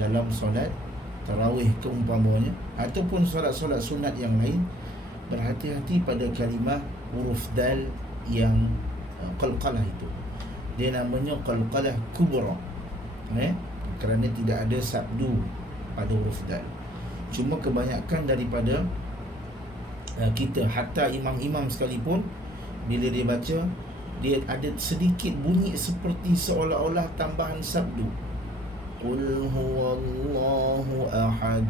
dalam solat tarawih keumpamanya, ataupun solat-solat sunat yang lain, berhati-hati pada kalimah huruf dal yang qalqalah itu. Dia namanya qalqalah kubra, kerana tidak ada sabdu pada huruf dal. Cuma kebanyakan daripada kita, hatta imam-imam sekalipun, bila dia baca, dia ada sedikit bunyi seperti seolah-olah tambahan sabdu. Qul huwallahu ahad,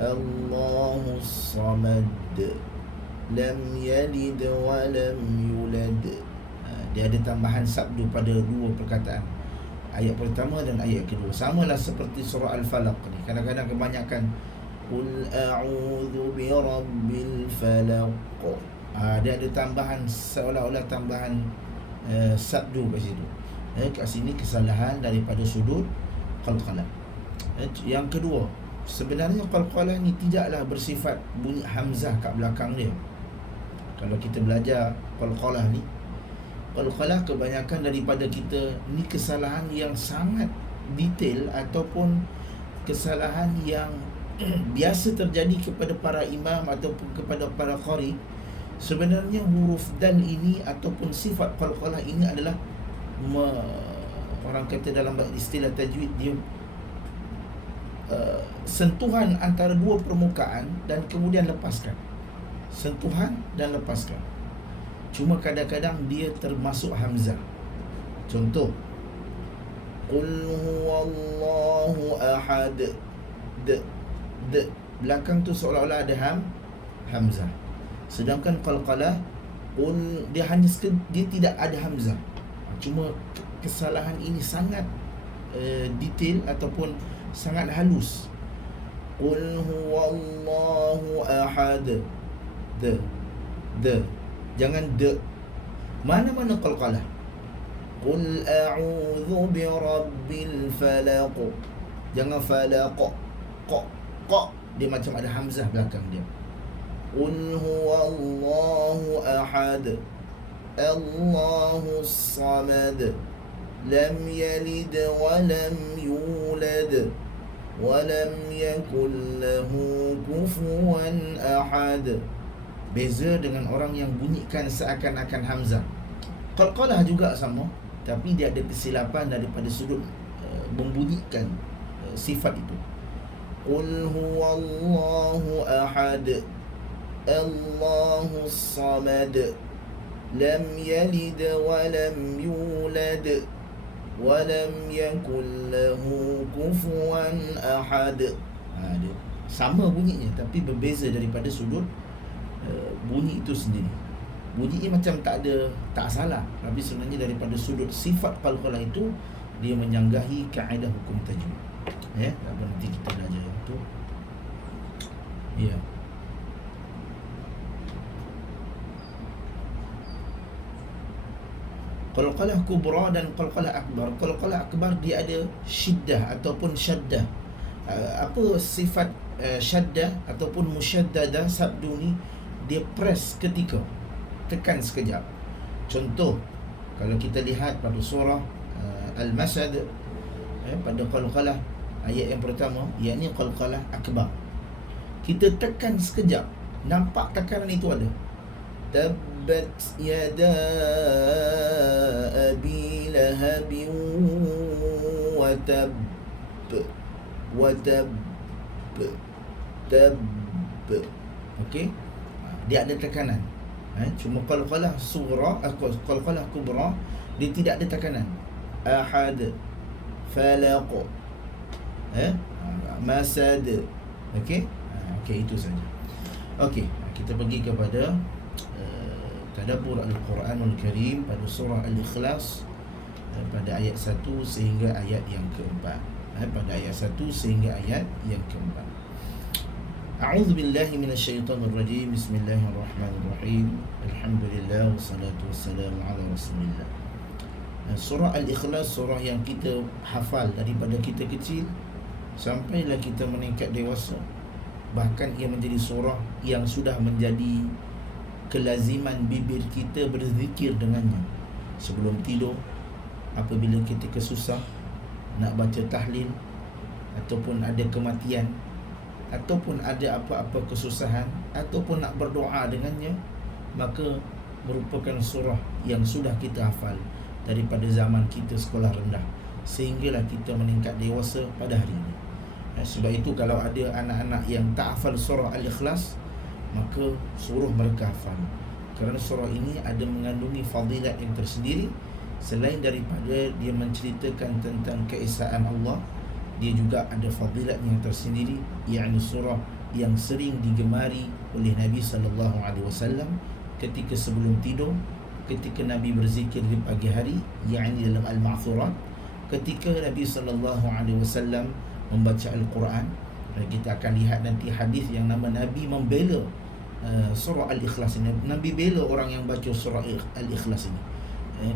Allahus samad, lam yalid wa lam yulad. Dia ada tambahan sabdu pada dua perkataan, ayat pertama dan ayat kedua. Samalah seperti surah Al-Falaq ni. Kadang-kadang kebanyakan Qul a'udzu birabbil falaq, dia ada tambahan, seolah-olah tambahan sabdu kat situ. Kat sini kesalahan daripada sudut qalqalah. Yang kedua, sebenarnya qalqalah ni tidaklah bersifat bunyi hamzah kat belakang dia. Kalau kita belajar qalqalah ni, qalqalah kebanyakan daripada kita ni kesalahan yang sangat detail, ataupun kesalahan yang biasa terjadi kepada para imam ataupun kepada para qari. Sebenarnya huruf dal ini ataupun sifat qalqalah ini adalah orang kata dalam istilah tajwid, dia sentuhan antara dua permukaan dan kemudian lepaskan. Sentuhan dan lepaskan. Cuma kadang-kadang dia termasuk hamzah. Contoh, Qul huwallahu ahad, belakang tu seolah-olah ada hamzah. Sedangkan qalqalah pun dia tidak ada hamzah. Cuma kesalahan ini sangat detail ataupun sangat halus. Qul huwallahu ahad, jangan mana-mana qalqalah. Qul a'udzu birabbil falaq, jangan falaq, qa, dia macam ada hamzah belakang dia. Qul huwallahu ahad, Allahus samad, lam yalid wa lam yulad, wa lam yakul lahu kufuwan ahad. Beza dengan orang yang bunyikan seakan-akan hamzah. Qalqalah juga sama, tapi dia ada kesilapan daripada sudut membunyikan sifat itu. Qul huwallahu ahad, Allahus samad, lam yalid wa lam yulad, wa lam yakul lahu kufuwan ahad. Dia sama bunyinya, tapi berbeza daripada sudut bunyi itu sendiri. Bunyinya macam tak salah, tapi sebenarnya daripada sudut sifat qalqalah itu dia menyanggahi kaedah hukum tajwid. Nanti kita belajar itu. Qalqalah kubra dan qalqalah akbar. Qalqalah akbar dia ada syiddah ataupun syaddah. Apa sifat syaddah ataupun musyaddadah sabdu ni? Dia press ketika, tekan sekejap. Contoh, kalau kita lihat pada surah Al-Masad, pada qalqalah ayat yang pertama, yakni qalqalah akbar, kita tekan sekejap, nampak tekanan itu ada. Tabbat yada abi lahabin wa tab, okey, dia ada tekanan. Cuma qalqalah sughra, qalqalah kubra, dia tidak ada tekanan. Ahad, falaq, masad. Okey, itu saja. Okey, kita pergi kepada tadabbur Al-Quranul Karim pada surah Al-Ikhlas, pada ayat 1 sehingga ayat yang keempat. Pada ayat 1 sehingga ayat yang keempat. A'udzu billahi minasyaitonir rajim. Bismillahirrahmanirrahim. Alhamdulillah wassalatu wassalamu ala Rasulillah. Surah Al-Ikhlas, surah yang kita hafal daripada kita kecil sampailah kita meningkat dewasa. Bahkan ia menjadi surah yang sudah menjadi kelaziman bibir kita berzikir dengannya. Sebelum tidur, apabila kita kesusah nak baca tahlil, ataupun ada kematian, ataupun ada apa-apa kesusahan, ataupun nak berdoa dengannya, maka merupakan surah yang sudah kita hafal daripada zaman kita sekolah rendah sehinggalah kita meningkat dewasa pada hari ini. Sebab itu kalau ada anak-anak yang tak hafal surah Al-Ikhlas, maka suruh mereka hafal, kerana surah ini ada mengandungi fadilat yang tersendiri. Selain daripada dia menceritakan tentang keesaan Allah, dia juga ada fadilat yang tersendiri, yakni surah yang sering digemari oleh Nabi SAW ketika sebelum tidur, ketika Nabi berzikir di pagi hari, yakni dalam Al-Ma'thurat, ketika Nabi SAW membaca Al-Quran. Kita akan lihat nanti hadis yang nama Nabi membela surah Al-Ikhlas ini. Nabi bela orang yang baca surah Al-Ikhlas ini,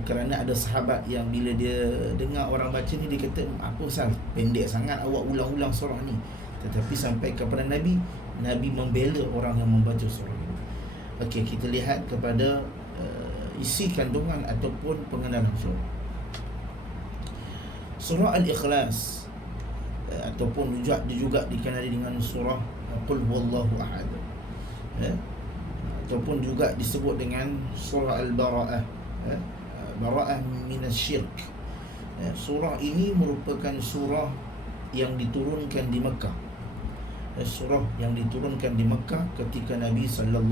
kerana ada sahabat yang bila dia dengar orang baca ni, dia kata, apa pasal pendek sangat awak ulang-ulang surah ni. Tetapi sampai kepada Nabi membela orang yang membaca surah ini. Okey, kita lihat kepada isi kandungan ataupun pengenalan surah. Surah Al-Ikhlas ataupun dia juga dikenali dengan surah Qul Huwallahu Ahad, ataupun juga disebut dengan surah Al-Bara'ah, Bara'ah minasyirk. Surah ini merupakan surah yang diturunkan di Mekah. Surah yang diturunkan di Mekah ketika Nabi SAW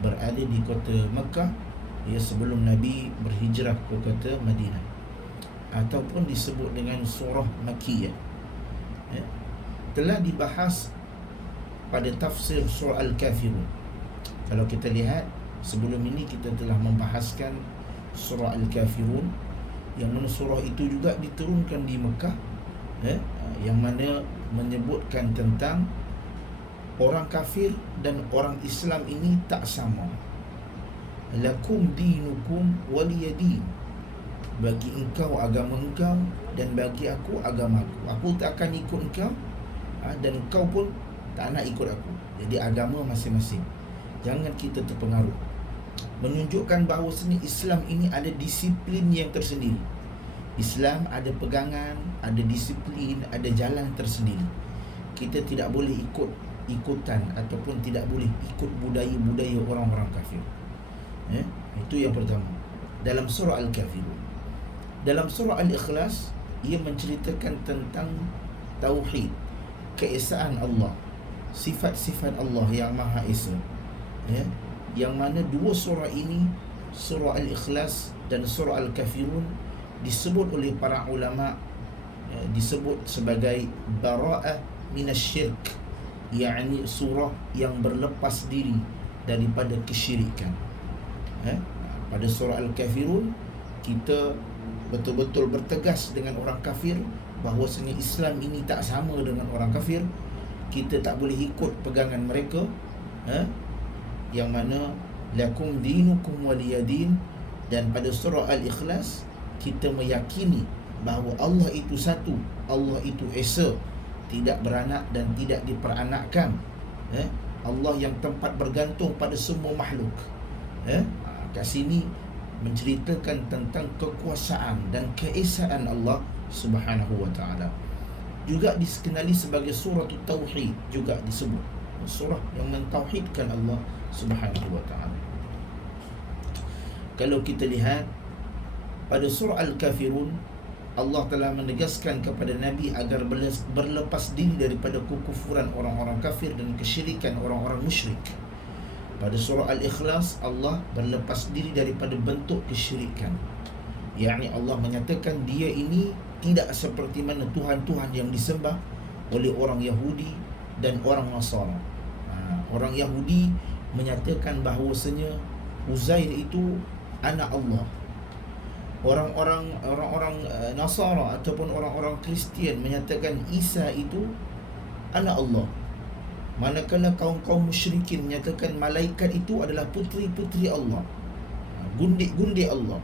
berada di kota Mekah, sebelum Nabi berhijrah ke kota Madinah, ataupun disebut dengan surah Makkiyah. Telah dibahas pada tafsir surah Al-Kafirun. Kalau kita lihat sebelum ini, kita telah membahaskan surah Al-Kafirun, yang mana surah itu juga diturunkan di Mekah, yang mana menyebutkan tentang orang kafir dan orang Islam ini tak sama. Lakum dinukum waliyadin, bagi engkau agama engkau dan bagi aku agama aku. Aku tak akan ikut engkau, dan engkau pun tak nak ikut aku. Jadi agama masing-masing, jangan kita terpengaruh. Menunjukkan bahawasanya Islam ini ada disiplin yang tersendiri. Islam ada pegangan, ada disiplin, ada jalan tersendiri. Kita tidak boleh ikutan ataupun tidak boleh ikut budaya-budaya orang-orang kafir. Itu yang pertama dalam surah Al-Kafirun. Dalam surah Al-Ikhlas, ia menceritakan tentang tauhid, keesaan Allah, sifat-sifat Allah yang Maha Esa, yang mana dua surah ini, surah Al-Ikhlas dan surah Al-Kafirun, disebut oleh para ulama disebut sebagai bara'ah minasyirk, yakni surah yang berlepas diri daripada kesyirikan. Pada surah Al-Kafirun, kita betul-betul bertegas dengan orang kafir bahawasanya Islam ini tak sama dengan orang kafir. Kita tak boleh ikut pegangan mereka, yang mana lakum dinukum waliyadin. Dan pada surah Al-Ikhlas, kita meyakini bahawa Allah itu satu, Allah itu esa, tidak beranak dan tidak diperanakkan. Allah yang tempat bergantung pada semua makhluk. Kat sini menceritakan tentang kekuasaan dan keesaan Allah Subhanahu wa ta'ala. Juga dikenali sebagai surah Tauhid, juga disebut surah yang mentauhidkan Allah Subhanahu wa ta'ala. Kalau kita lihat pada surah Al-Kafirun, Allah telah menegaskan kepada Nabi agar berlepas diri daripada kekufuran orang-orang kafir dan kesyirikan orang-orang musyrik. Pada surah Al-Ikhlas, Allah berlepas diri daripada bentuk kesyirikan, yakni Allah menyatakan dia ini tidak seperti mana Tuhan-Tuhan yang disembah oleh orang Yahudi dan orang Nasara. Orang Yahudi menyatakan bahawasanya Uzair itu anak Allah. Orang-orang Nasara ataupun orang-orang Kristian menyatakan Isa itu anak Allah. Manakala kaum-kaum musyrikin menyatakan malaikat itu adalah puteri-puteri Allah, gundik-gundik Allah.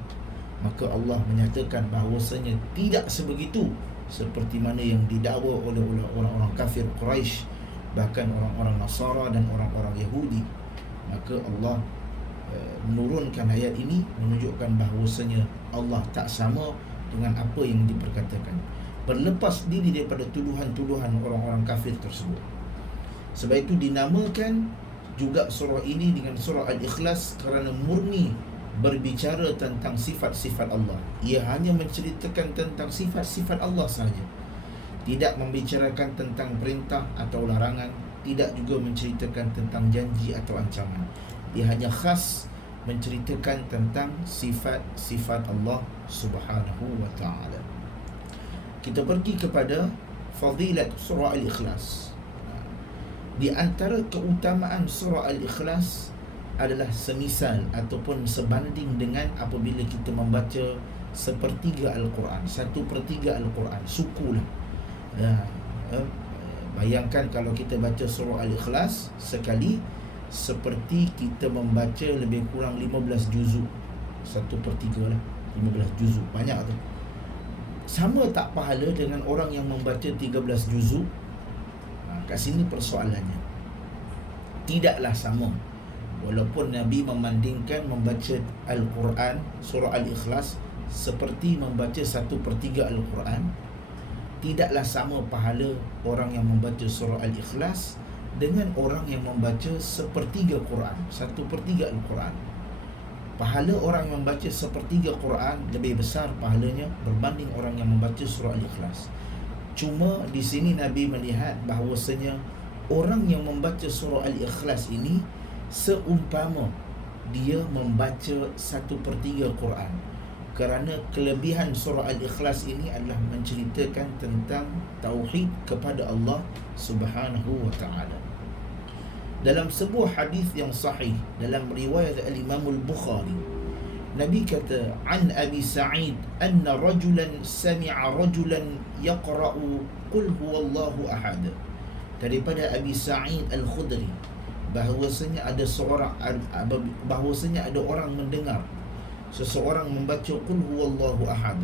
Maka Allah menyatakan bahawasanya tidak sebegitu seperti mana yang didakwa oleh orang-orang kafir Quraisy, bahkan orang-orang Nasara dan orang-orang Yahudi. Maka Allah menurunkan ayat ini menunjukkan bahawasanya Allah tak sama dengan apa yang diperkatakan. berlepas diri daripada tuduhan-tuduhan orang-orang kafir tersebut. Sebab itu dinamakan juga surah ini dengan surah Al-Ikhlas kerana murni berbicara tentang sifat-sifat Allah. Ia hanya menceritakan tentang sifat-sifat Allah sahaja, tidak membicarakan tentang perintah atau larangan, tidak juga menceritakan tentang janji atau ancaman. Ia hanya khas menceritakan tentang sifat-sifat Allah Subhanahu wa ta'ala. Kita pergi kepada fadilat surah Al-Ikhlas. Di antara keutamaan surah Al-Ikhlas adalah semisal ataupun sebanding dengan apabila kita membaca sepertiga Al-Quran, 1/3 Al-Quran, sukulah. Bayangkan kalau kita baca surah Al-Ikhlas sekali, seperti kita membaca lebih kurang 15 juzuk. 1/3 lah, 15 juzuk, banyak tu. Sama tak pahala dengan orang yang membaca 13 juzuk? Kat sini persoalannya. Tidaklah sama. Walaupun Nabi memandingkan membaca Al-Quran, surah Al-Ikhlas, seperti membaca 1/3 Al-Quran, tidaklah sama pahala orang yang membaca surah Al-Ikhlas dengan orang yang membaca 1/3 Quran, 1/3 Al-Quran. Pahala orang yang membaca 1/3 Quran lebih besar pahalanya berbanding orang yang membaca surah Al-Ikhlas. Cuma di sini Nabi melihat bahawasanya orang yang membaca surah Al-Ikhlas ini seumpama dia membaca 1/3 Quran, kerana kelebihan surah Al-Ikhlas ini adalah menceritakan tentang tauhid kepada Allah Subhanahu wa ta'ala. Dalam sebuah hadis yang sahih dalam riwayat Al-Imam Al-Bukhari, Nabi kata, an Abi Sa'id anna rajulan sami'a rajulan yaqra'u qul huwallahu ahad. Daripada Abi Sa'id Al-Khudri, bahawasanya ada orang mendengar seseorang membaca qul huwallahu ahad,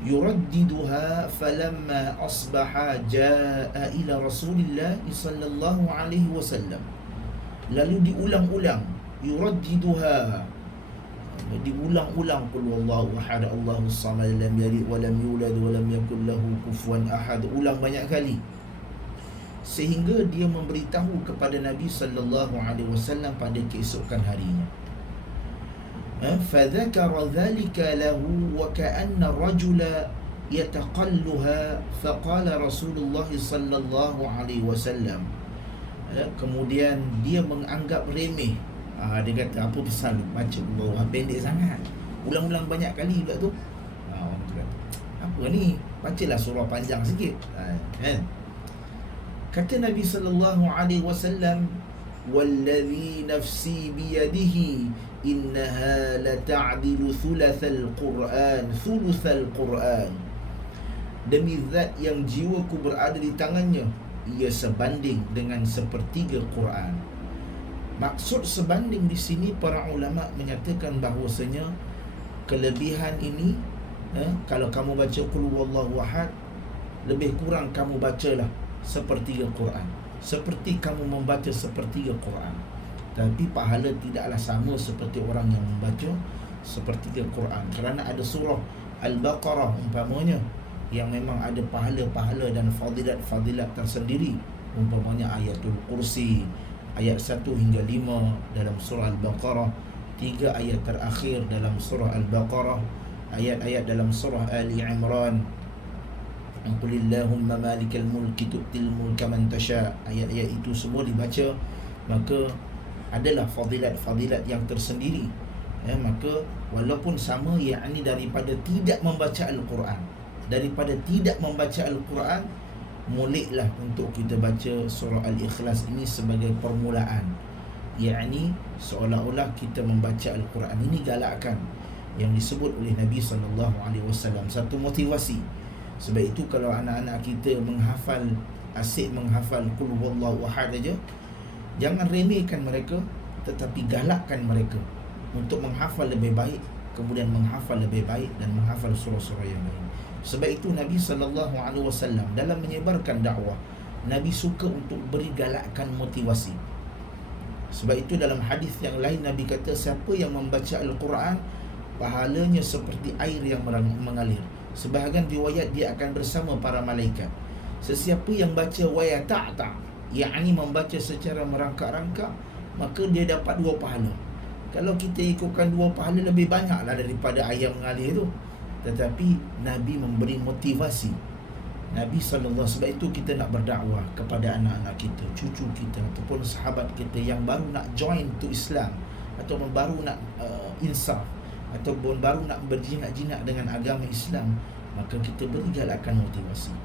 yuraddiduha falamma asbaha jaa ila Rasulillah sallallahu alaihi wasallam. Lalu diulang-ulang, yuraddiduha, diulang-ulang, qul huwallahu ahad Allahus samad lam yalid wa lam yulad wa lam yakul lahu kufuwan ahad, ulang banyak kali, sehingga dia memberitahu kepada Nabi sallallahu alaihi wasallam pada keesokan harinya. فذكر ذلك له وكأن الرجل يتقلها فقال رسول الله صلى الله عليه وسلم. Kemudian dia menganggap remeh. Dia kata, apa pasal baca Allah pendek sangat, ulang-ulang banyak kali pula tu. Orang tu kata, apa ni, bacalah surah panjang sikit. Kata Nabi sallallahu alaihi wasallam, wallazi nafsi biyadihi innaha lata'dilu thuluthal Quran. Demi zat yang jiwaku berada di tangannya, ia sebanding dengan 1/3 Quran. Maksud sebanding di sini, para ulama menyatakan bahawasanya kelebihan ini, kalau kamu baca qul huwallahu ahad, lebih kurang kamu bacalah 1/3 Quran, seperti kamu membaca 1/3 Quran. Tapi pahala tidaklah sama seperti orang yang membaca 1/3 Quran, kerana ada surah Al-Baqarah umpamanya yang memang ada pahala-pahala dan fadilat-fadilat tersendiri. Umpamanya ayatul kursi, ayat 1 hingga 5 dalam surah Al-Baqarah, 3 ayat terakhir dalam surah Al-Baqarah, ayat-ayat dalam surah Ali Imran, qulillahumma malikal mulki tu'til mulka man tasha. Ayat-ayat itu semua dibaca, maka adalah fadilat-fadilat yang tersendiri. Maka walaupun sama, yakni daripada tidak membaca Al-Quran, moleklah untuk kita baca surah Al-Ikhlas ini sebagai permulaan, yakni seolah-olah kita membaca Al-Quran. Ini galakan yang disebut oleh Nabi SAW, satu motivasi. Sebab itu kalau anak-anak kita asyik menghafal qul huwallahu ahad aja, jangan remehkan mereka, tetapi galakkan mereka untuk menghafal lebih baik, kemudian menghafal lebih baik dan menghafal surah-surah yang lain. Sebab itu Nabi SAW dalam menyebarkan dakwah, Nabi suka untuk beri galakkan motivasi. Sebab itu dalam hadis yang lain Nabi kata, siapa yang membaca Al-Quran, pahalanya seperti air yang mengalir. Sebahagian riwayat dia akan bersama para malaikat. Sesiapa yang baca wa yata'ta, yakni membaca secara merangkak-rangkak, maka dia dapat 2 pahala. Kalau kita ikutkan 2 pahala, lebih banyaklah daripada ayam mengalir tu. Tetapi Nabi memberi motivasi. Nabi SAW, sebab itu kita nak berdakwah kepada anak-anak kita, cucu kita, ataupun sahabat kita yang baru nak join to Islam, ataupun baru nak insaf, ataupun baru nak berjinak-jinak dengan agama Islam, maka kita beri galakkan motivasi.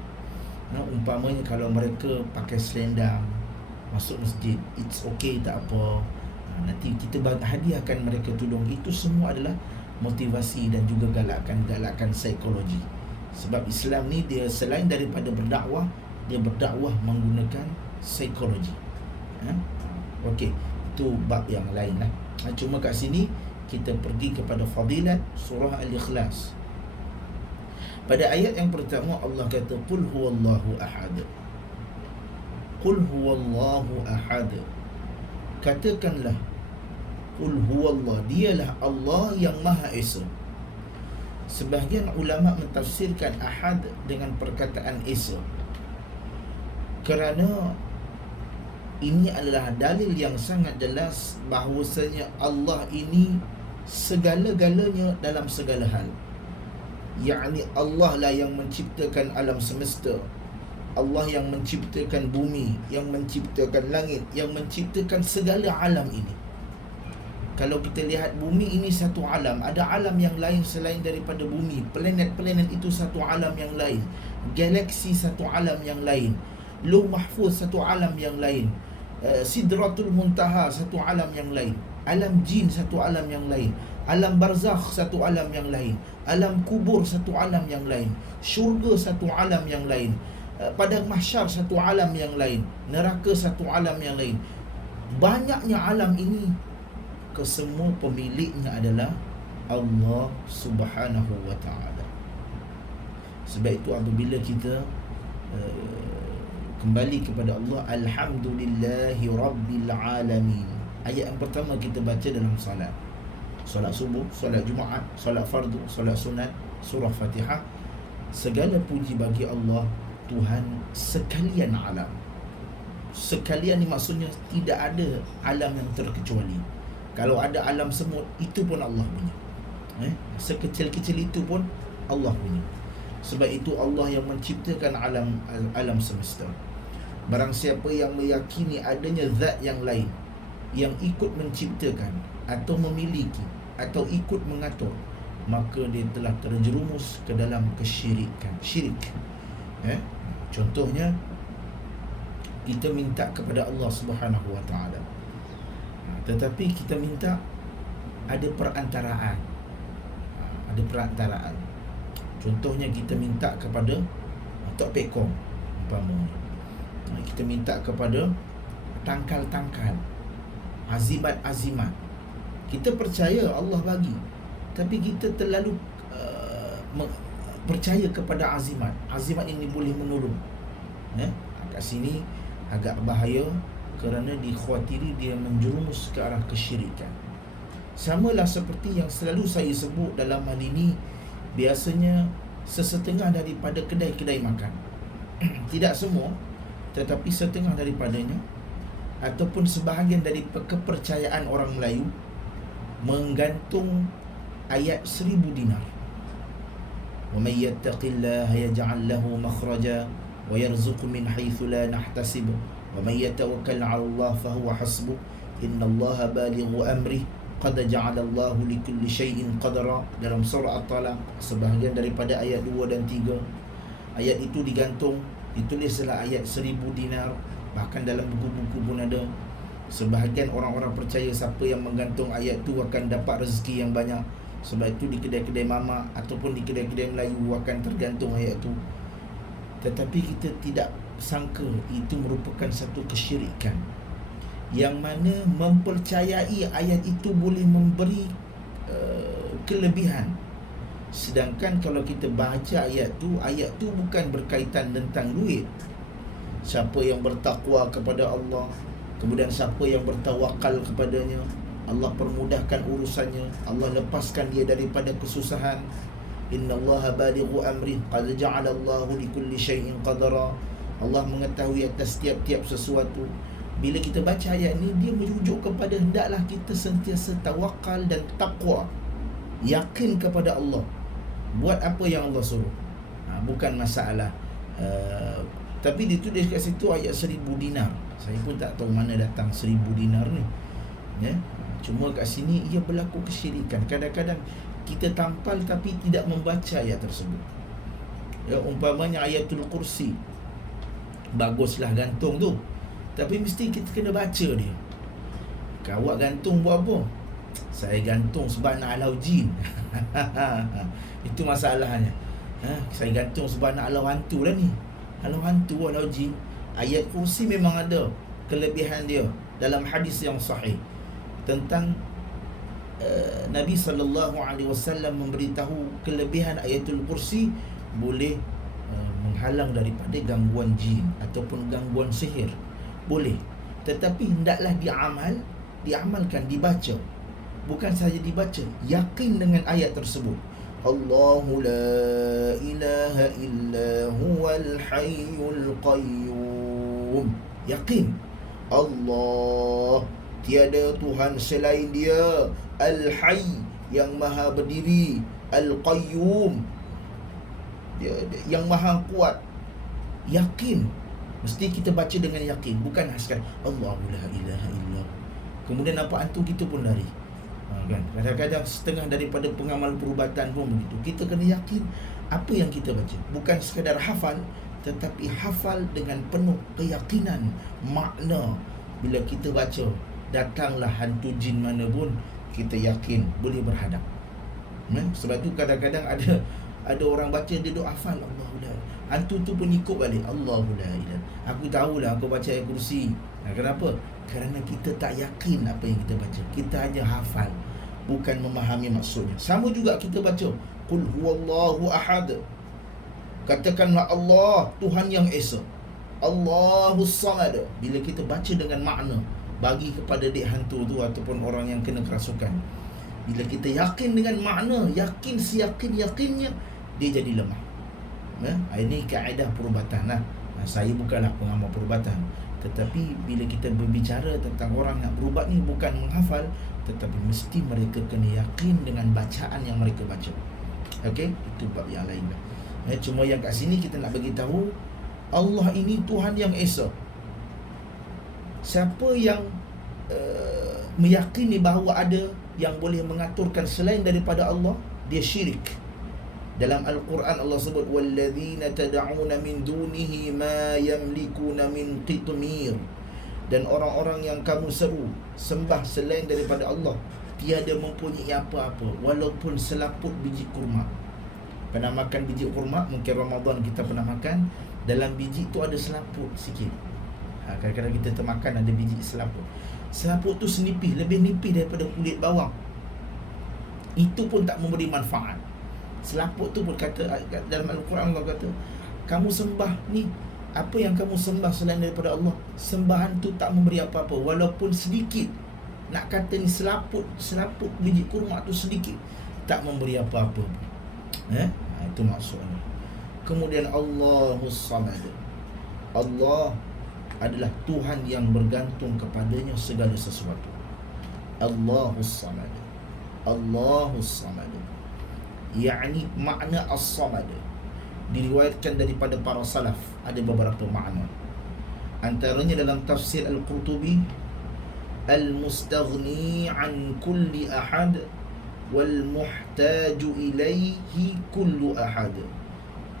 Umpamanya kalau mereka pakai selendang masuk masjid, it's okay, tak apa, nanti kita hadiahkan mereka tudung. Itu semua adalah motivasi dan juga galakkan psikologi. Sebab Islam ni dia selain daripada berdakwah, dia berdakwah menggunakan psikologi. Okey, itu bab yang lain lah. Cuma kat sini kita pergi kepada fadilat surah Al-Ikhlas. Pada ayat yang pertama Allah kata qul huwallahu ahad. Qul huwallahu ahad. Katakanlah qul huwallah, dialah Allah yang Maha Esa. Sebahagian ulama mentafsirkan ahad dengan perkataan esa, kerana ini adalah dalil yang sangat jelas bahawasanya Allah ini segala-galanya dalam segala hal. Yakni Allah lah yang menciptakan alam semesta, Allah yang menciptakan bumi, yang menciptakan langit, yang menciptakan segala alam ini. Kalau kita lihat bumi ini satu alam, ada alam yang lain selain daripada bumi. Planet-planet itu satu alam yang lain. Galaksi satu alam yang lain. Lauh Mahfuz satu alam yang lain. Sidratul Muntaha satu alam yang lain. Alam jin satu alam yang lain. Alam barzakh satu alam yang lain. Alam kubur satu alam yang lain. Syurga satu alam yang lain. Padang mahsyar satu alam yang lain. Neraka satu alam yang lain. Banyaknya alam ini, kesemua pemiliknya adalah Allah Subhanahu wa ta'ala. Sebab itu apabila kita kembali kepada Allah, alhamdulillahi rabbil alamin, ayat yang pertama kita baca dalam salat, solat subuh, solat Jumaat, solat fardu, solat sunat, surah Fatihah. Segala puji bagi Allah, Tuhan sekalian alam. Sekalian ni maksudnya tidak ada alam yang terkecuali. Kalau ada alam semut, itu pun Allah punya. Sekecil-kecil itu pun Allah punya. Sebab itu Allah yang menciptakan alam semesta. Barang siapa yang meyakini adanya zat yang lain yang ikut menciptakan atau memiliki atau ikut mengatur, maka dia telah terjerumus ke dalam kesyirikan, syirik. Contohnya, kita minta kepada Allah Subhanahu wa ta'ala, tetapi kita minta ada perantaraan. Ada perantaraan. Contohnya kita minta kepada Tok Pekong umpamanya. Kita minta kepada tangkal-tangkal, azimat-azimat. Kita percaya Allah bagi, tapi kita terlalu percaya kepada azimat. Azimat ini boleh menolong. Kat sini agak bahaya, kerana dikhawatiri dia menjerumus ke arah kesyirikan. Samalah seperti yang selalu saya sebut dalam hal ini, biasanya sesetengah daripada kedai-kedai makan tidak semua, tetapi setengah daripadanya, ataupun sebahagian dari kepercayaan orang Melayu, menggantung ayat 1000 dinar. Wa may yattaqillaha yaj'al lahu makhraja wa yarzuqhu min haitsu la nahtasib wa man yatawakkal 'ala Allah fa huwa hasbuh innallaha balighu amri qad ja'ala Allahu likulli shay'in qadara. Dalam surah At-Talaq, sebahagian daripada ayat 2 dan 3, ayat itu digantung, ditulislah ayat 1000 dinar. Bahkan dalam buku-buku pun ada. Sebahagian orang-orang percaya siapa yang menggantung ayat itu akan dapat rezeki yang banyak. Sebab itu di kedai-kedai mamak ataupun di kedai-kedai Melayu akan tergantung ayat itu. Tetapi kita tidak sangka itu merupakan satu kesyirikan, yang mana mempercayai ayat itu boleh memberi kelebihan. Sedangkan kalau kita baca ayat tu bukan berkaitan tentang duit. Siapa yang bertakwa kepada Allah, kemudian siapa yang bertawakal kepadanya, Allah permudahkan urusannya, Allah lepaskan dia daripada kesusahan. Innallaha balighu amri qad ja'ala Allahu likulli syai'in qadara. Allah mengetahui atas tiap-tiap sesuatu. Bila kita baca ayat ni, dia merujuk kepada hendaklah kita sentiasa tawakal dan taqwa, yakin kepada Allah, buat apa yang Allah suruh. Bukan masalah tapi ditulis kat situ ayat 1000 dinar. Saya pun tak tahu mana datang 1000 dinar ni, ya. Cuma kat sini ia berlaku kesyirikan. Kadang-kadang kita tampal tapi tidak membaca ayat tersebut. Ya, umpamanya ayatul kursi, baguslah gantung tu, tapi mesti kita kena baca dia. Awak gantung buat apa? Saya gantung sebab nak halau jin. Itu masalahnya. Saya gantung sebab nak halau hantu lah ni. Halau hantu, halau jin. Ayat kursi memang ada kelebihan dia dalam hadis yang sahih tentang Nabi SAW memberitahu kelebihan ayatul kursi boleh menghalang daripada gangguan jin ataupun gangguan sihir. Boleh. Tetapi hendaklah diamalkan, dibaca. Bukan sahaja dibaca, yakin dengan ayat tersebut. Allahu la ilaha illa huwal hayyul qayyum. Yakin. Allah, tiada Tuhan selain Dia, Al-Hayy, yang maha berdiri, Al-Qayyum, dia yang maha kuat. Yakin. Mesti kita baca dengan yakin, bukan sekadar Allahu la ilaha illa. Kemudian nampak hantu, kita pun lari. Kan? Kadang-kadang setengah daripada pengamal perubatan pun begitu. Kita kena yakin apa yang kita baca, bukan sekadar hafal, tetapi hafal dengan penuh keyakinan makna. Bila kita baca, datanglah hantu jin mana pun, kita yakin boleh berhadap. Sebab tu kadang-kadang ada orang baca, dia duk hafal Allahu la, hantu tu pun ikut balik Allahu la ilah. Aku tahulah aku baca ayat kursi. Kenapa? Kerana kita tak yakin apa yang kita baca. Kita hanya hafal, bukan memahami maksudnya. Sama juga kita baca Qul huwallahu ahad. Katakanlah Allah, Tuhan yang Esa. Allahus samad. Bila kita baca dengan makna, bagi kepada dek hantu tu ataupun orang yang kena kerasukan, bila kita yakin dengan makna, yakin seyakin-yakinnya, dia jadi lemah. Ini kaedah perubatan lah. Saya bukanlah pengamal perubatan, tetapi bila kita berbicara tentang orang nak berubat ni, bukan menghafal, tetapi mesti mereka kena yakin dengan bacaan yang mereka baca. Okey, itu bab yang lain lah. Cuma yang kat sini kita nak bagi tahu, Allah ini Tuhan yang Esa. Siapa yang meyakini bahawa ada yang boleh mengaturkan selain daripada Allah, dia syirik. Dalam Al-Quran Allah sebut walladzina tad'una min dunihi ma yamlikuna min qitmir. Dan orang-orang yang kamu seru sembah selain daripada Allah tiada mempunyai apa-apa walaupun selaput biji kurma. Pernah makan biji kurma? Mungkin Ramadan kita pernah makan. Dalam biji tu ada selaput sikit. Kadang-kadang kita termakan ada biji selaput. Selaput tu senipis, lebih nipis daripada kulit bawang. Itu pun tak memberi manfaat. Selaput tu pun kata dalam Al-Quran, Allah kata, kamu sembah ni, apa yang kamu sembah selain daripada Allah, sembahan tu tak memberi apa-apa walaupun sedikit. Nak kata ni selaput biji kurma tu sedikit, tak memberi apa-apa. Itu maksudnya. Kemudian Allahus samad. Allah adalah Tuhan yang bergantung kepadanya segala sesuatu. Allahus samad. Allahus samad. Yakni makna as-samad diriwayatkan daripada para salaf, ada beberapa makna. Antaranya dalam tafsir Al-Qurtubi, al-mustaghni an kulli ahad wal muhtaju ilaihi kullu ahad,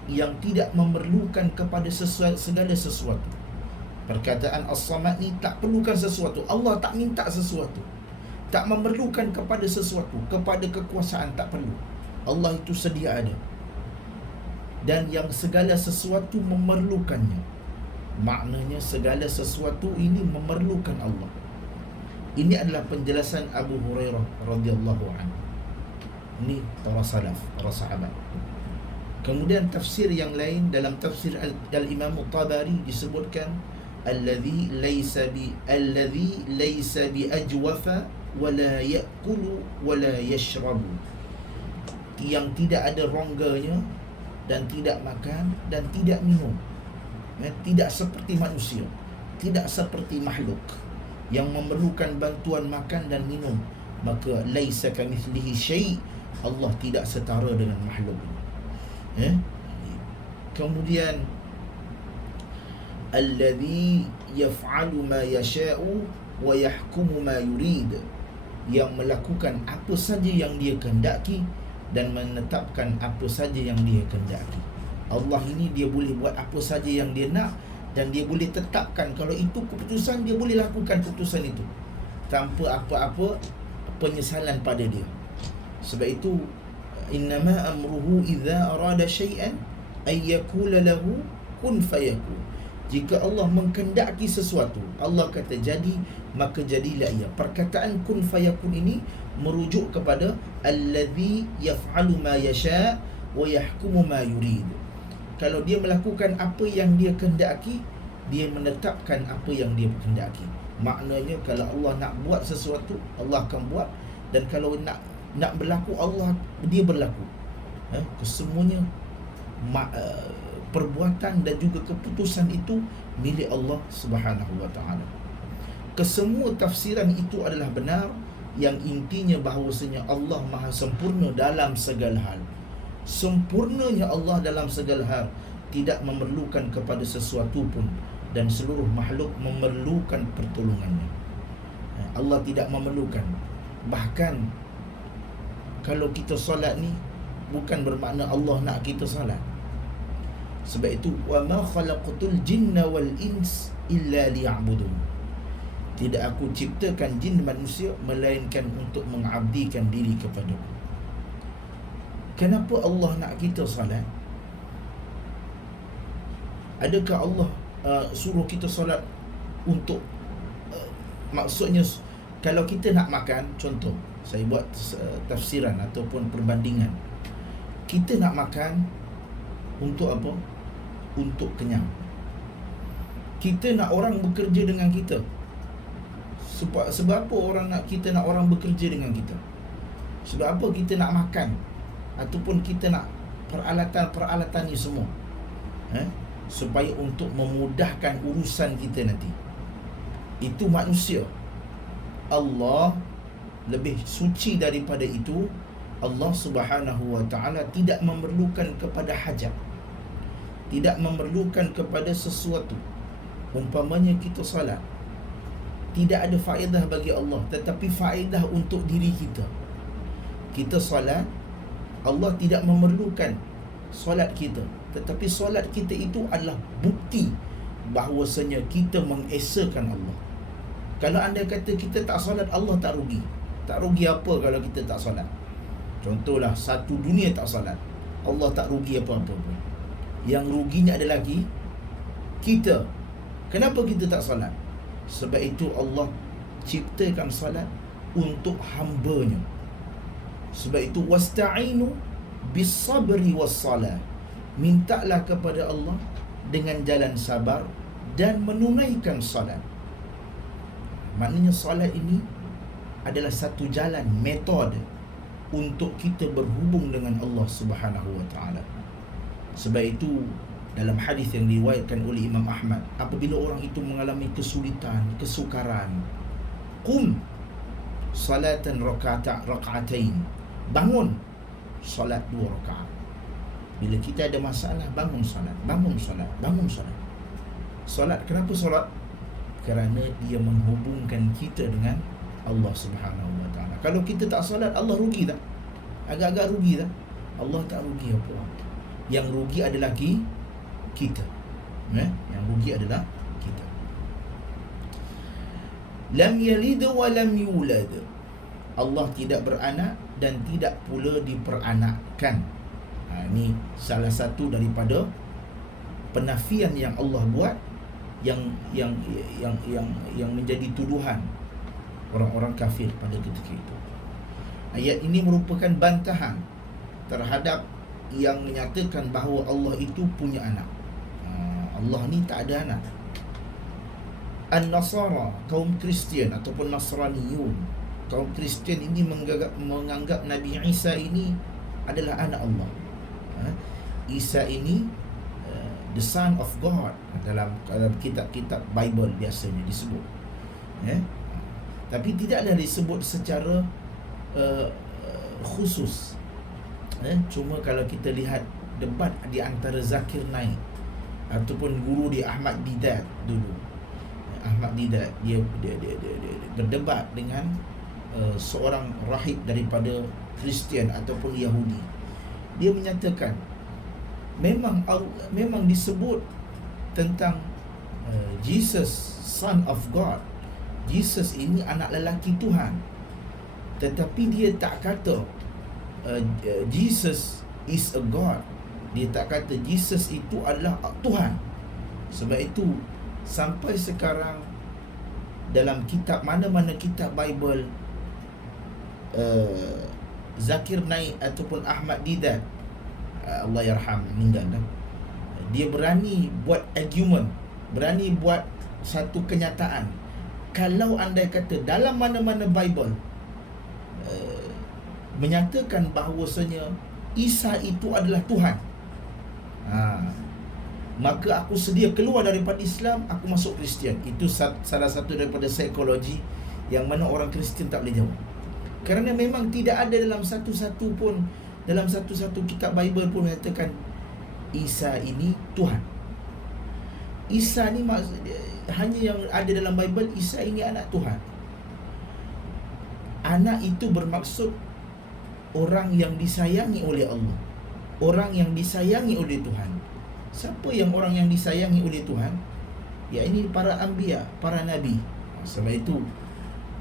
yang tidak memerlukan kepada segala sesuatu. Perkataan as-samad ni tak perlukan sesuatu. Allah tak minta sesuatu, tak memerlukan kepada sesuatu, kepada kekuasaan tak perlu. Allah itu sedia ada. Dan yang segala sesuatu memerlukannya. Maknanya segala sesuatu ini memerlukan Allah. Ini adalah penjelasan Abu Hurairah radhiyallahu anhu. Ini para salaf, para sahabat. Kemudian tafsir yang lain, dalam tafsir Al-Imam Tabari disebutkan alladhi laysa bi ajwafa wala ya'kulu wala yashrabu. yang tidak ada rongganya, dan tidak makan dan tidak minum. Tidak seperti manusia, tidak seperti makhluk yang memerlukan bantuan makan dan minum. Maka laisa kamitslihi syai', Allah tidak setara dengan makhluk. Kemudian alladzi yaf'alu ma yasha'u wa yahkumu ma yurid, yang melakukan apa saja yang dia kehendaki dan menetapkan apa saja yang dia kehendaki. Allah ini dia boleh buat apa saja yang dia nak, dan dia boleh tetapkan kalau itu keputusan, dia boleh lakukan keputusan itu tanpa apa-apa penyesalan pada dia. Sebab itu innama amruhu idza arada syai'an ay yaqula lahu kun fayakun. Jika Allah mengkehendaki sesuatu, Allah kata jadi, maka jadilah ia. Perkataan kun fayakun ini merujuk kepada allazi yaf'alu ma yasha' wa yahkumu ma yurid. Kalau dia melakukan apa yang dia kehendaki, dia menetapkan apa yang dia kehendaki. Maknanya kalau Allah nak buat sesuatu, Allah akan buat, dan kalau nak berlaku, Allah dia berlaku. Kesemuanya perbuatan dan juga keputusan itu milik Allah Subhanahu wa taala. Kesemua tafsiran itu adalah benar, yang intinya bahawasanya Allah Maha sempurna dalam segala hal. Sempurnanya Allah dalam segala hal, tidak memerlukan kepada sesuatu pun, dan seluruh makhluk memerlukan pertolongannya. Allah tidak memerlukan. Bahkan kalau kita solat ni bukan bermakna Allah nak kita solat. Sebab itu wa ma khalaqtul jinna wal ins illa liya'budun. Tidak aku ciptakan jin manusia melainkan untuk mengabdikan diri kepadaku. Kenapa Allah nak kita salat? Adakah Allah suruh kita salat untuk maksudnya kalau kita nak makan, contoh saya buat tafsiran ataupun perbandingan. Kita nak makan untuk apa? Untuk kenyang. Kita nak orang bekerja dengan kita. Sebab apa kita nak orang bekerja dengan kita? Sebab apa kita nak makan? Ataupun kita nak peralatan-peralatan ni semua? Supaya untuk memudahkan urusan kita nanti. Itu manusia. Allah lebih suci daripada itu. Allah Subhanahu wa taala tidak memerlukan kepada hajat, tidak memerlukan kepada sesuatu. Umpamanya kita salat, tidak ada faedah bagi Allah, tetapi faedah untuk diri kita. Kita salat, Allah tidak memerlukan solat kita, tetapi solat kita itu adalah bukti bahawasanya kita mengesakan Allah. Kalau anda kata kita tak solat, Allah tak rugi. Tak rugi apa kalau kita tak solat? Contohlah, satu dunia tak solat, Allah tak rugi apa-apa pun. Yang ruginya adalah kita. Kenapa kita tak solat? Sebab itu Allah ciptakan solat untuk hamba-Nya. Sebab itu wasta'inu bis-sabri was-salah. Mintalah kepada Allah dengan jalan sabar dan menunaikan solat. Maknanya solat ini adalah satu jalan, metode untuk kita berhubung dengan Allah Subhanahu wa taala. Sebab itu dalam hadis yang diriwayatkan oleh Imam Ahmad, apabila orang itu mengalami kesulitan, kesukaran, qum salatan raka'atain, bangun solat 2 rakaat. Bila kita ada masalah, bangun solat, bangun solat, bangun solat. Solat, kenapa solat? Kerana dia menghubungkan kita dengan Allah Subhanahu wa taala. Kalau kita tak solat, Allah rugi tak? Agak-agak rugi tak? Allah tak rugi apa. Yang rugi adalah kita. Yang rugi adalah kita. Lam yalid wa lam yulad. Allah tidak beranak dan tidak pula diperanakkan. Ini salah satu daripada penafian yang Allah buat, yang menjadi tuduhan orang-orang kafir pada ketika itu. Ayat ini merupakan bantahan terhadap yang menyatakan bahawa Allah itu punya anak. Allah ni tak ada anak. An-Nasara, kaum Kristian ataupun Nasraniyun, kaum Kristian ini menganggap Nabi Isa ini adalah anak Allah. Isa ini the son of God dalam kitab-kitab Bible biasanya disebut. Tapi tidaklah disebut secara khusus. Cuma kalau kita lihat debat di antara Zakir Naik ataupun guru di Ahmad Didat dulu. Ahmad Didat dia berdebat dengan seorang rahib daripada Kristian ataupun Yahudi. Dia menyatakan memang disebut tentang Jesus son of God. Jesus ini anak lelaki Tuhan. Tetapi dia tak kata Jesus is a God. Dia tak kata Jesus itu adalah Tuhan. Sebab itu sampai sekarang dalam kitab mana-mana kitab Bible, Zakir Naik ataupun Ahmad Didat, Allah yarham, meninggal dah, dia berani buat argument, berani buat satu kenyataan. Kalau andai kata dalam mana-mana Bible menyatakan bahawasanya Isa itu adalah Tuhan, maka aku sedia keluar daripada Islam, aku masuk Kristian. Itu salah satu daripada psikologi yang mana orang Kristian tak boleh jawab. Kerana memang tidak ada dalam satu-satu kitab Bible pun menyatakan Isa ini Tuhan. Isa ni hanya yang ada dalam Bible, Isa ini anak Tuhan. Anak itu bermaksud orang yang disayangi oleh Allah, orang yang disayangi oleh Tuhan. Siapa yang orang yang disayangi oleh Tuhan? Ya, ini para anbiya, para nabi. Sebab itu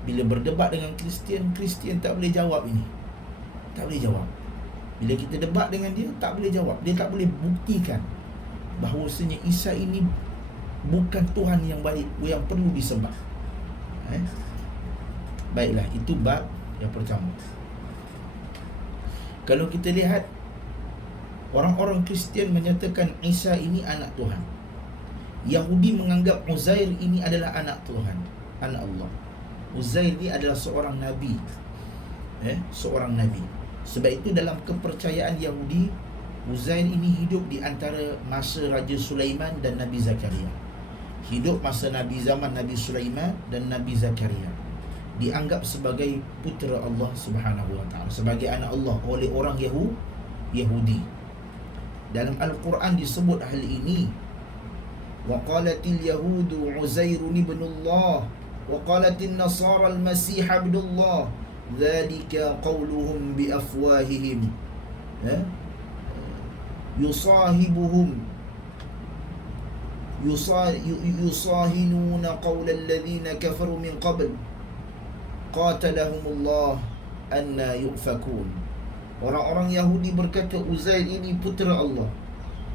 bila berdebat dengan Kristian tak boleh jawab ini. Tak boleh jawab. Bila kita debat dengan dia, tak boleh jawab. Dia tak boleh buktikan bahawasanya Isa ini bukan Tuhan yang baik, yang perlu disembah. Baiklah, itu bab yang pertama. Kalau kita lihat, orang-orang Kristian menyatakan Isa ini anak Tuhan. Yahudi menganggap Uzair ini adalah anak Tuhan, anak Allah. Uzair ini adalah seorang nabi, seorang nabi. Sebab itu dalam kepercayaan Yahudi, Uzair ini hidup di antara masa Raja Sulaiman dan Nabi Zakaria. Hidup masa zaman Nabi Sulaiman dan Nabi Zakaria. Dianggap sebagai putera Allah Subhanahu wa taala, sebagai anak Allah oleh orang Yahudi. Dalam Al-Quran disebut hal ini. Wa qalatil yahudu Uzairun ibnullah wa qalatin nasara al-masih ibnullah dzalika qawluhum bi afwahihim yusahibuhum yusahinuna qawla alladhina kafaru min qabl qatalahumullah anna yufakun. Orang-orang Yahudi berkata Uzair ini putera Allah.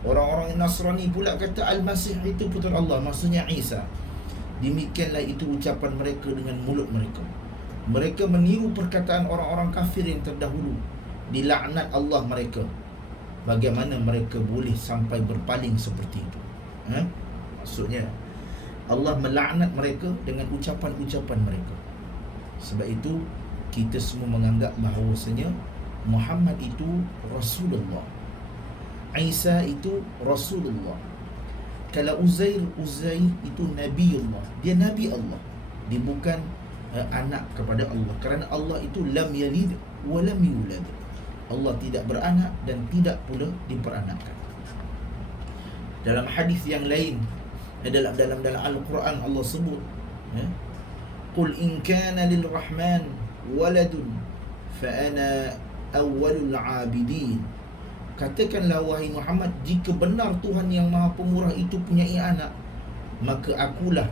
Orang-orang Nasrani pula kata Al-Masih itu putera Allah, maksudnya Isa. Demikianlah itu ucapan mereka dengan mulut mereka. Mereka meniru perkataan orang-orang kafir yang terdahulu. Dilaknat Allah mereka. Bagaimana mereka boleh sampai berpaling seperti itu? Maksudnya Allah melaknat mereka dengan ucapan-ucapan mereka. Sebab itu kita semua menganggap bahawasanya Muhammad itu Rasulullah, Isa itu Rasulullah. Kalau Uzair itu Nabi Allah, dia Nabi Allah. Dia bukan anak kepada Allah, kerana Allah itu lam yalid wa lam yulad. Allah tidak beranak dan tidak pula diperanakkan. Dalam hadis yang lain, dalam Al-Quran Allah sebut, Qul in kana lilrahman waladun fa ana awwalul abidin. Katakanlah wahai Muhammad, jika benar Tuhan yang Maha Pemurah itu punyai anak, maka akulah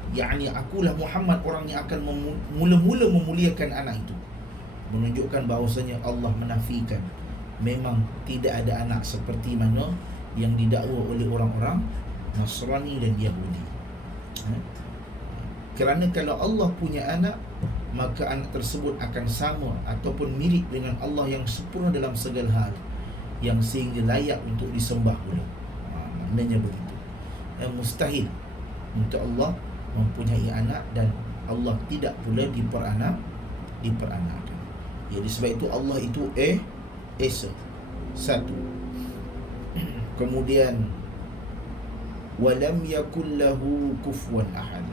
Muhammad orang yang akan mula-mula memuliakan anak itu. Menunjukkan bahawasanya Allah menafikan memang tidak ada anak seperti mana yang didakwa oleh orang-orang Nasrani dan Yahudi. Kerana kalau Allah punya anak, maka anak tersebut akan sama ataupun mirip dengan Allah yang sempurna dalam segala hal, yang sehingga layak untuk disembah pula. Maknanya begitu. Mustahil untuk Allah mempunyai anak dan Allah tidak pula diperanakkan. Jadi sebab itu Allah itu Esa. Satu. Kemudian walam yakul lahu kufuwan ahad.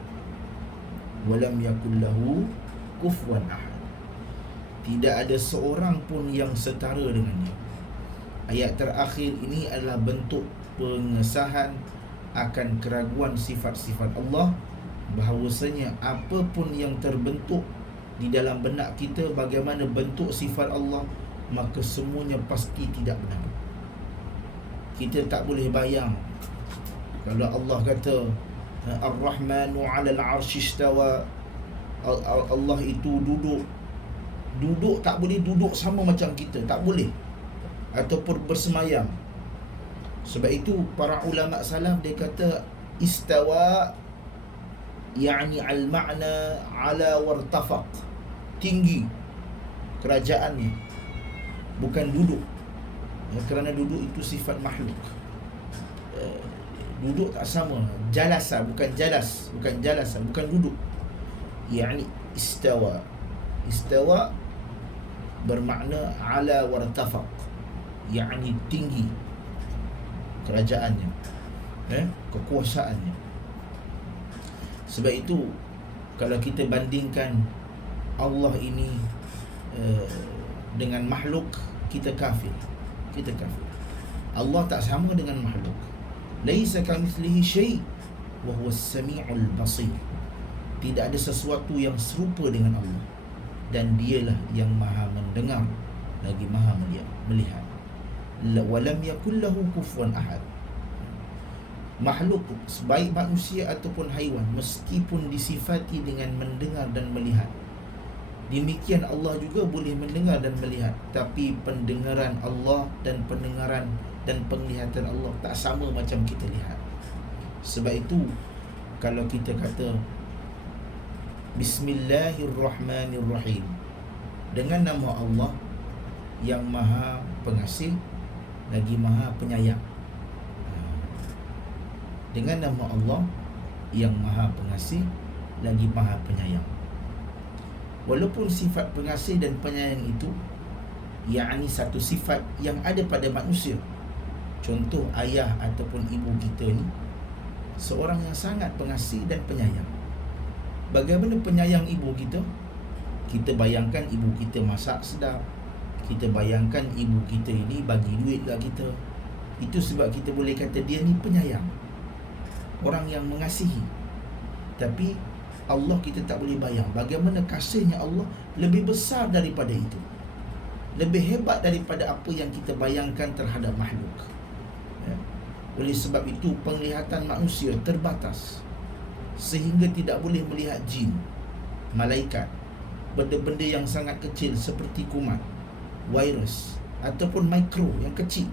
Walam yakul lahu kufuwan ahad. Tidak ada seorang pun yang setara dengannya. Ayat terakhir ini adalah bentuk pengesahan akan keraguan sifat-sifat Allah, bahawasanya apapun yang terbentuk di dalam benak kita bagaimana bentuk sifat Allah, maka semuanya pasti tidak benar. Kita tak boleh bayang kalau Allah kata Ar-Rahmanu 'alal 'arsy istawa, Allah itu duduk tak boleh duduk sama macam kita, tak boleh, ataupun bersemayam. Sebab itu para ulama salaf dia kata istawa yani al-ma'na ala wartafaq, tinggi kerajaannya, bukan duduk. Kerana duduk itu sifat makhluk. Duduk tak sama. Jalasa bukan jalas, bukan duduk. Yani istawa. Istawa bermakna ala wartafaq, yani tinggi kerajaannya, kekuasaannya. Sebab itu kalau kita bandingkan Allah ini dengan makhluk, kita kafir. Allah tak sama dengan makhluk. Laisa kamitslihi syai' wa huwas samiul basir. Tidak ada sesuatu yang serupa dengan Allah, dan dialah yang maha mendengar lagi maha melihat. Walam yakul lahu kufuwan ahad. Makhluk baik manusia ataupun haiwan meskipun disifati dengan mendengar dan melihat, demikian Allah juga boleh mendengar dan melihat, tapi pendengaran Allah dan pendengaran dan penglihatan Allah tak sama macam kita lihat. Sebab itu kalau kita kata Bismillahirrahmanirrahim, dengan nama Allah yang maha pengasih lagi maha penyayang. Dengan nama Allah yang maha pengasih lagi maha penyayang. Walaupun sifat pengasih dan penyayang itu yakni satu sifat yang ada pada manusia. Contoh ayah ataupun ibu kita ni seorang yang sangat pengasih dan penyayang. Bagaimana penyayang ibu kita? Kita bayangkan ibu kita masak sedap, kita bayangkan ibu kita ini bagi duit kat kita. Itu sebab kita boleh kata dia ni penyayang, orang yang mengasihi. Tapi Allah kita tak boleh bayang bagaimana kasihnya Allah lebih besar daripada itu, lebih hebat daripada apa yang kita bayangkan terhadap makhluk. Oleh sebab itu penglihatan manusia terbatas, sehingga tidak boleh melihat jin, malaikat, benda-benda yang sangat kecil seperti kuman, virus ataupun mikro yang kecil.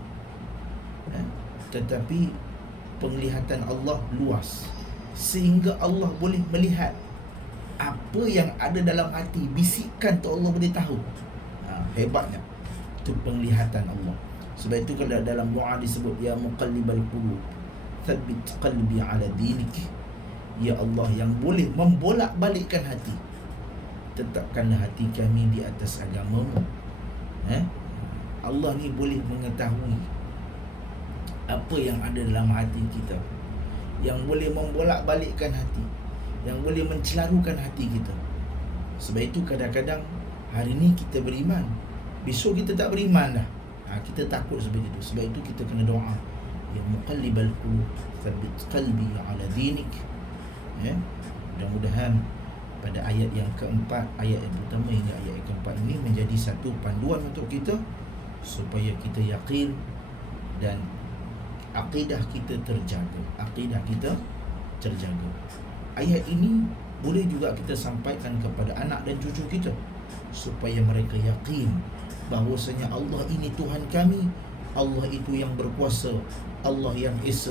Tetapi penglihatan Allah luas, sehingga Allah boleh melihat apa yang ada dalam hati, bisikan tu Allah boleh tahu. Hebatnya itu penglihatan Allah. Sebab itu kalau dalam doa disebut ya muqallibal qulub tsabbit qalbi ala dinik, ya Allah yang boleh membolak-balikkan hati, tetapkanlah hati kami di atas agamamu. Allah ni boleh mengetahui apa yang ada dalam hati kita, yang boleh membolak-balikkan hati, yang boleh mencelarukan hati kita. Sebab itu kadang-kadang hari ni kita beriman, besok kita tak beriman dah. Kita takut seperti itu. Sebab itu kita kena doa ya muqallibal qulub tsabbit qalbi ala dinik. Mudah-mudahan pada ayat yang keempat, ayat yang pertama hingga ayat yang keempat ini menjadi satu panduan untuk kita supaya kita yakin dan akidah kita terjaga. Ayat ini boleh juga kita sampaikan kepada anak dan cucu kita supaya mereka yakin bahawasanya Allah ini Tuhan kami, Allah itu yang berkuasa, Allah yang esa,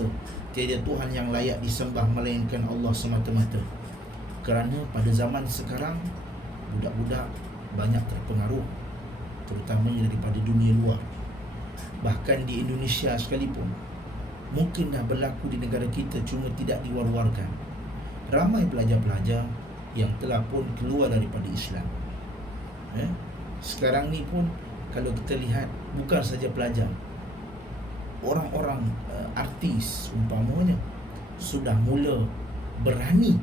tiada Tuhan yang layak disembah melainkan Allah semata-mata. Kerana pada zaman sekarang budak-budak banyak terpengaruh, terutamanya daripada dunia luar. Bahkan di Indonesia sekalipun, mungkin dah berlaku di negara kita, cuma tidak diwar-warkan. Ramai pelajar-pelajar yang telah pun keluar daripada Islam. Sekarang ni pun kalau kita lihat, bukan saja pelajar, orang-orang artis umpamanya sudah mula berani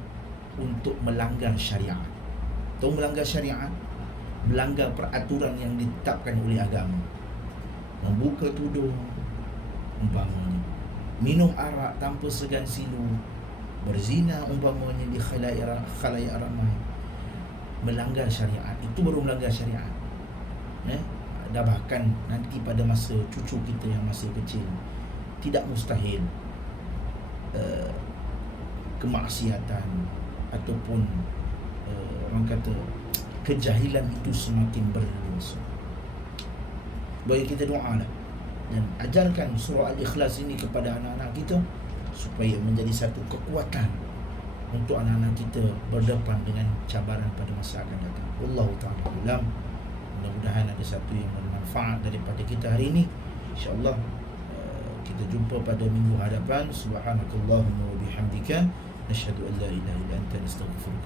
untuk melanggar syariat. Atau melanggar syariat, melanggar peraturan yang ditetapkan oleh agama. Membuka tudung umpamanya, minum arak tanpa segan silu, berzina umpamanya di khalayak ramai, melanggar syariat. Itu baru melanggar syariat. Dah bahkan nanti pada masa cucu kita yang masih kecil, tidak mustahil kemaksiatan ataupun orang kata kejahilan itu semakin berleluasa. Bagi kita doa lah, dan ajarkan surah Al-Ikhlas ini kepada anak-anak kita supaya menjadi satu kekuatan untuk anak-anak kita berdepan dengan cabaran pada masa akan datang. Wallahu ta'ala alam. Mudah-mudahan ada satu yang bermanfaat daripada kita hari ini. InsyaAllah kita jumpa pada minggu hadapan. Subhanakallahumma wa bihamdika, nasyhadu an la ilaha illa anta, nastaghfiruka.